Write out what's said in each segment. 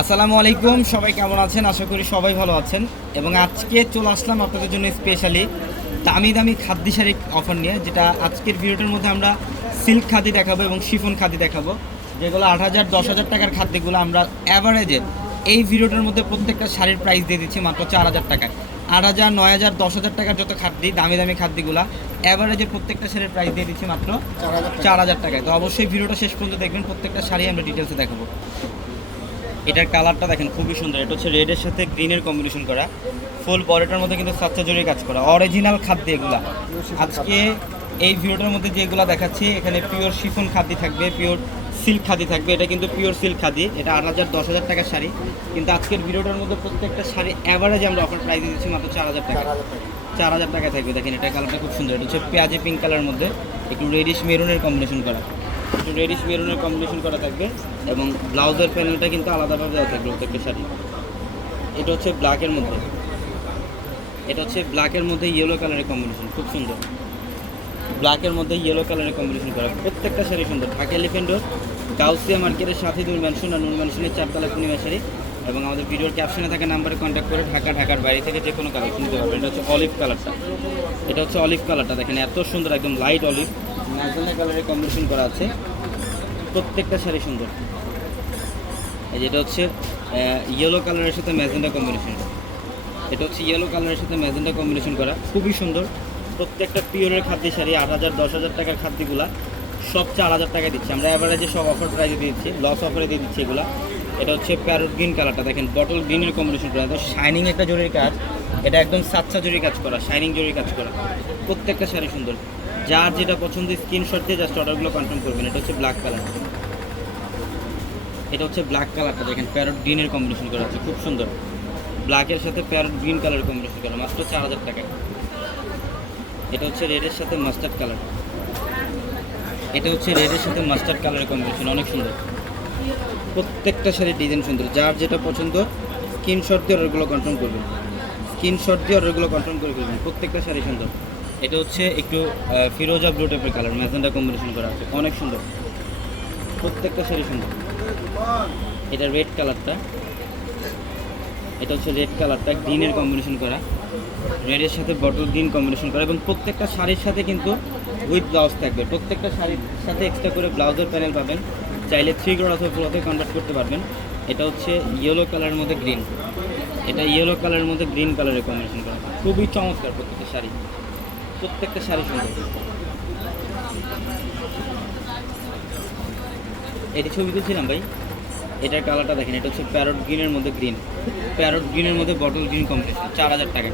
আসসালামু আলাইকুম সবাই কেমন আছেন? আশা করি সবাই ভালো আছেন। এবং আজকে চলে আসলাম আপনাদের জন্য স্পেশালি দামি দামি খাদ্য শাড়ি অফার নিয়ে যেটা আজকের ভিডিওটার মধ্যে আমরা সিল্ক খাদি দেখাবো এবং শিফন খাদি দেখাবো। যেগুলো আট হাজার দশ হাজার টাকার খাদ্যগুলো আমরা অ্যাভারেজে এই ভিডিওটার মধ্যে প্রত্যেকটা শাড়ির প্রাইস দিয়ে দিচ্ছি মাত্র চার হাজার টাকায়। আট হাজার নয় হাজার দশ হাজার টাকার যত খাদ্য দামি দামি খাদ্যগুলো অ্যাভারেজে প্রত্যেকটা শাড়ির প্রাইস দিয়ে দিচ্ছি মাত্র চার হাজার টাকায়। তো অবশ্যই ভিডিওটা শেষ পর্যন্ত দেখবেন প্রত্যেকটা শাড়ি আমরা ডিটেলসে দেখাবো। এটার কালারটা দেখেন খুবই সুন্দর। এটা হচ্ছে রেডের সাথে গ্রিনের কম্বিনেশন করা। ফুল বডিটার মধ্যে কিন্তু সাচ্চা জড়িয়ে কাজ করা। অরিজিনাল খাদ্য এগুলা। আজকে এই ভিডিওটার মধ্যে যেগুলো দেখাচ্ছি এখানে পিওর শিফন খাদি থাকবে পিওর সিল্ক খাদি থাকবে। এটা কিন্তু পিওর সিল্ক খাদি এটা আট হাজার দশ হাজার টাকার শাড়ি। কিন্তু আজকের ভিডিওটার মধ্যে প্রত্যেকটা শাড়ি অ্যাভারেজ আমরা অফার প্রাইস দিচ্ছি মাত্র চার হাজার টাকা। চার হাজার টাকায় থাকবে। দেখেন এটা কালারটা খুব সুন্দর। এটা হচ্ছে পেঁয়াজি পিঙ্ক কালারের মধ্যে। একটু রেডিশ মেরুনের কম্বিনেশন করা। একটু রেডিশ মেরুনের কম্বিনেশন করা থাকবে এবং ব্লাউজের প্যানেলটা কিন্তু আলাদাভাবে দেওয়া থাকবে প্রত্যেকটা শাড়ি এটা হচ্ছে ব্ল্যাকের মধ্যে। এটা হচ্ছে ব্ল্যাকের মধ্যে ইয়েলো কালারের কম্বিনেশন খুব সুন্দর। ব্ল্যাকের মধ্যে ইয়েলো কালারের কম্বিনেশন করা প্রত্যেকটা শাড়ি সুন্দর। ঢাকা এলিফেন্ডোর গাউসিয়া মার্কেটের সাথে ম্যানশন আর নূর ম্যানশনের চারতলা পূর্ণিমা শাড়ি। এবং আমাদের ভিডিওর ক্যাপশনে থাকা নাম্বারে কন্ট্যাক্ট করে ঢাকা, ঢাকার বাইরে থেকে যে কোনো কালার নিতে পারবেন। এটা হচ্ছে অলিভ কালারটা এটা হচ্ছে অলিভ কালারটা দেখেন, এত সুন্দর, একদম লাইট অলিভ ম্যাজেন্ডা কালারের কম্বিনেশন করা আছে। প্রত্যেকটা শাড়ি সুন্দর। যেটা হচ্ছে ইয়েলো কালারের সাথে ম্যাজেন্ডা কম্বিনেশন এটা হচ্ছে ইয়েলো কালারের সাথে ম্যাজেন্ডা কম্বিনেশন করা। খুবই সুন্দর। প্রত্যেকটা পিওরের খাদ্য শাড়ি, আট হাজার, দশ হাজার টাকার খাদ্যগুলা। সব চার হাজার টাকায় দিচ্ছি। আমরা অ্যাভারেজে সব অফার প্রাইসে দিয়ে দিচ্ছি। লস অফারে দিয়ে দিচ্ছি এগুলা। এটা হচ্ছে প্যারোট গ্রিন কালারটা। দেখেন বটল গ্রিনের কম্বিনেশন করা। একদম শাইনিং একটা জরির কাজ। এটা একদম সাতসা জরি কাজ করা শাইনিং জরির কাজ করা। প্রত্যেকটা শাড়ি সুন্দর। যার যেটা পছন্দ স্ক্রিনশট দিয়ে জাস্ট অর্ডারগুলো কনফার্ম করবেন। এটা হচ্ছে ব্ল্যাক কালার এটা হচ্ছে ব্ল্যাক কালারটা দেখেন, প্যারোট গ্রিনের কম্বিনেশন করা আছে খুব সুন্দর। ব্ল্যাকের সাথে প্যারোট গ্রিন কালারের কম্বিনেশন করা। মাত্র চার হাজার টাকা এটা হচ্ছে রেডের সাথে মাস্টার্ড কালার এটা হচ্ছে রেডের সাথে মাস্টার্ড কালারের কম্বিনেশন অনেক সুন্দর। প্রত্যেকটা শাড়ির ডিজাইন সুন্দর। যার যেটা পছন্দ স্ক্রিনশট দিয়ে অর্ডারগুলো কনফার্ম করবেন। স্ক্রিনশট দিয়ে অর্ডারগুলো কনফার্ম করে ফেলবেন। প্রত্যেকটা শাড়ি সুন্দর। এটা হচ্ছে একটু ফিরোজা ব্লু টাইপের কালার ম্যাজেন্ডা কম্বিনেশন করা আছে। অনেক সুন্দর। প্রত্যেকটা শাড়ি সুন্দর। এটা রেড কালারটা এটা হচ্ছে রেড কালারটা গ্রিনের কম্বিনেশন করা। রেডের সাথে বটল গ্রিন কম্বিনেশন করা। এবং প্রত্যেকটা শাড়ির সাথে কিন্তু উইথ ব্লাউজ থাকবে। প্রত্যেকটা শাড়ির সাথে এক্সট্রা করে ব্লাউজের প্যানেল পাবেন। চাইলে থ্রি গ্রোড অথবা ফোর অথবা কনভার্ট করতে পারবেন। এটা হচ্ছে ইয়েলো কালারের মধ্যে গ্রিন এটা ইয়েলো কালারের মধ্যে গ্রিন কালারের কম্বিনেশন করা খুবই চমৎকার প্রত্যেকটা শাড়ি। প্রত্যেকটা শাড়ি সুন্দর। এটি ছবি তুলছিলাম ভাই, এটার কালারটা দেখেন, এটা হচ্ছে প্যারট গ্রিনের মধ্যে গ্রিন প্যারট গ্রিনের মধ্যে বটল গ্রিন কম্বিনেশন চার হাজার টাকা।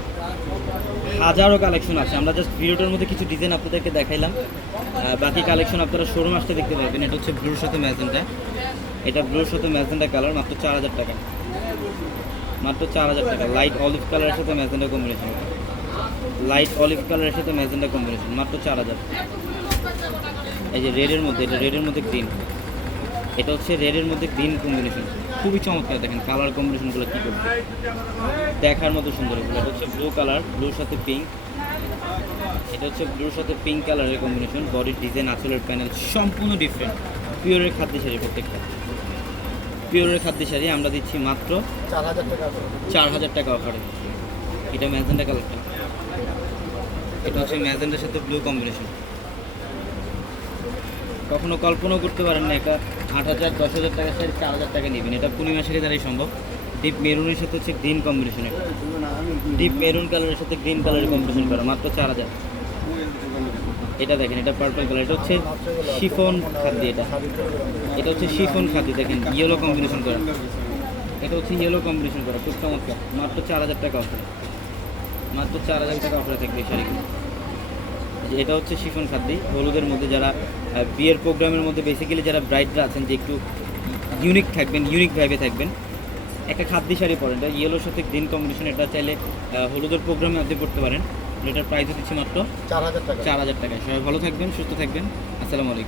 হাজারো কালেকশন আছে, আমরা জাস্ট ভিডিওটার মধ্যে কিছু ডিজাইন আপনাদেরকে দেখাইলাম। বাকি কালেকশন আপনারা শোরুম আসতে দেখতে পারবেন, এটা হচ্ছে ব্লুর সাথে ম্যাজেন্টা। এটা ব্লুর সাথে ম্যাজেন্টা কালার মাত্র চার হাজার টাকা। মাত্র চার হাজার টাকা। লাইট অলিভ কালারের সাথে ম্যাজেন্টা কম্বিনেশন লাইট অলিভ কালারের সাথে ম্যাজেন্টা কম্বিনেশন মাত্র চার হাজার। এই যে রেডের মধ্যে, এটা রেডের মধ্যে গ্রিন এটা হচ্ছে রেডের মধ্যে গ্রিন কম্বিনেশন খুবই চমৎকার, দেখেন কালার কম্বিনেশনগুলো কী করবে দেখার মতো সুন্দর এগুলো। এটা হচ্ছে ব্লু কালার ব্লুর সাথে পিঙ্ক এটা হচ্ছে ব্লুর সাথে পিঙ্ক কালারের কম্বিনেশন বডির ডিজাইন আঁচলের প্যানেল সম্পূর্ণ ডিফারেন্ট পিওরের খাদ্য শাড়ি প্রত্যেকটা। পিওরের খাদ্য শাড়ি আমরা দিচ্ছি মাত্র চার হাজার টাকা চার হাজার টাকা অফারে এটা ম্যাজেন্ডা কালারটা এটা হচ্ছে ম্যাজেন্ডার সাথে ব্লু কম্বিনেশন কখনো কল্পনাও করতে পারেন না, এটা আট হাজার, দশ হাজার টাকা শাড়ি চার হাজার টাকা নেবেন। এটা পূর্ণিমা শাড়ি দ্বারাই সম্ভব। ডিপ মেরুনের সাথে হচ্ছে গ্রিন কম্বিনেশন এটা ডিপ মেরুন কালারের সাথে গ্রিন কালারের কম্বিনেশন করা, মাত্র চার হাজার। এটা দেখেন, এটা পার্পল কালার এটা হচ্ছে শিফন খাদ্য এটা। এটা হচ্ছে শিফন খাদ্য, দেখেন ইয়েলো কম্বিনেশন করা। এটা হচ্ছে ইয়েলো কম্বিনেশন করা, খুব চমৎকার। মাত্র চার হাজার টাকা অফারে মাত্র চার হাজার টাকা অফারে থাকবে শাড়িগুলো। এটা হচ্ছে শিফন খাদ্যি হলুদের মধ্যে যারা বিয়ের প্রোগ্রামের মধ্যে বেসিক্যালি যারা ব্রাইডরা আছেন যে একটু ইউনিক থাকবেন ইউনিক ভাইবে থাকবেন একটা খাদ্যি শাড়ি পরেন এটা ইয়েলোর সাথে গ্রিন কম্বিনেশন এটা চাইলে হলুদের প্রোগ্রামে আপনি পড়তে পারেন এটার প্রাইস দিচ্ছি মাত্র চার হাজার টাকা। চার হাজার টাকা সবাই ভালো থাকবেন সুস্থ থাকবেন আসসালামু আলাইকুম।